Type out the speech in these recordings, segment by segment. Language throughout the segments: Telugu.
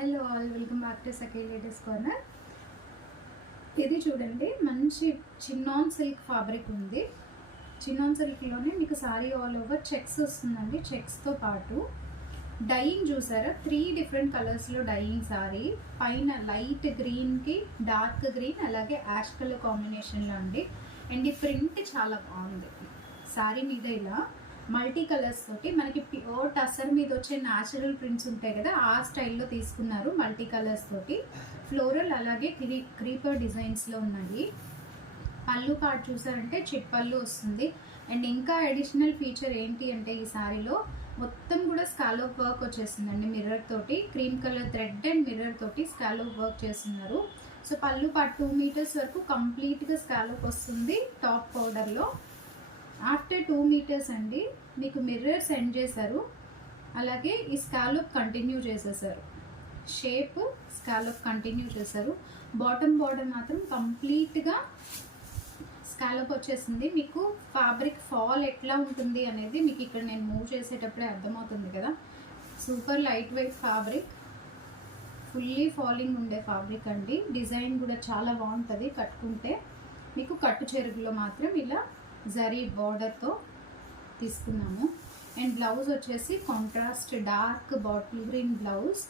Hello all, welcome back to Sakhi ladies corner. ఇది చూడండి, మంచి చిన్నాన్ సిల్క్ ఫ్యాబ్రిక్ ఉంది. చిన్నాన్ సిల్క్లోనే మీకు సారీ ఆల్ ఓవర్ చెక్స్ వస్తుందండి. చెక్స్తో పాటు డైయింగ్ చూసారా, 3 డిఫరెంట్ కలర్స్లో డైయింగ్ సారీ. పైన లైట్ గ్రీన్కి డార్క్ గ్రీన్, అలాగే యాష్ కలర్ కాంబినేషన్లో అండి. అండ్ ఈ ప్రింట్ చాలా బాగుంది. సారీ మీద ఇలా మల్టీ కలర్స్ తోటి మనకి ప్యూర్ టసర్ మీద వచ్చే న్యాచురల్ ప్రింట్స్ ఉంటాయి కదా, ఆ స్టైల్లో తీసుకున్నారు. మల్టీ కలర్స్ తోటి ఫ్లోరల్ అలాగే క్రీపర్ డిజైన్స్లో ఉన్నాయి. పళ్ళు పార్ట్ చూసారంటే చిట్ పళ్ళు వస్తుంది. అండ్ ఇంకా అడిషనల్ ఫీచర్ ఏంటి అంటే ఈ సారీలో మొత్తం కూడా స్కాలోప్ వర్క్ వచ్చేసిందండి. మిర్రర్ తోటి cream colour thread and mirror తోటి స్కాలోప్ వర్క్ చేస్తున్నారు. సో పళ్ళు పార్ట్ 2 మీటర్స్ వరకు కంప్లీట్గా స్కాలోప్ వస్తుంది టాప్ పౌడర్లో. ఆఫ్టర్ 2 మీటర్స్ అండి మీకు మిర్రర్ సెండ్ చేశారు, అలాగే ఈ స్కాలోప్ కంటిన్యూ చేసేసారు. షేప్ స్కాలోప్ కంటిన్యూ చేశారు. బాటమ్ బార్డర్ మాత్రం కంప్లీట్గా స్కాలోప్ వచ్చేసింది. మీకు ఫ్యాబ్రిక్ ఫాల్ ఎట్లా ఉంటుంది అనేది మీకు ఇక్కడ నేను మూవ్ చేసేటప్పుడే అర్థమవుతుంది కదా. Super light weight fabric, fully falling ఉండే ఫ్యాబ్రిక్ అండి. డిజైన్ కూడా చాలా బాగుంటుంది కట్టుకుంటే. మీకు కట్టు చెరుగులో మాత్రం ఇలా జరీ బార్డర్తో తీసుకున్నాము. అండ్ బ్లౌజ్ వచ్చేసి contrast dark bottle green blouse,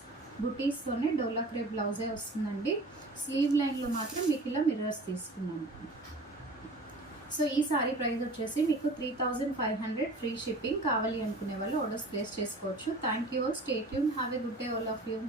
బుటీస్తోనే డోలా క్రేప్ బ్లౌజే వస్తుందండి. స్లీవ్ లైన్లో మాత్రం మీకు ఇలా మిర్రర్స్ తీసుకున్నాము. సో ఈ సారీ ప్రైస్ వచ్చేసి మీకు 3500, ఫ్రీ షిప్పింగ్. కావాలి అనుకునే వాళ్ళు ఆర్డర్స్ ప్లేస్ చేసుకోవచ్చు. Thank you. Stay tune. Have a good day all of you.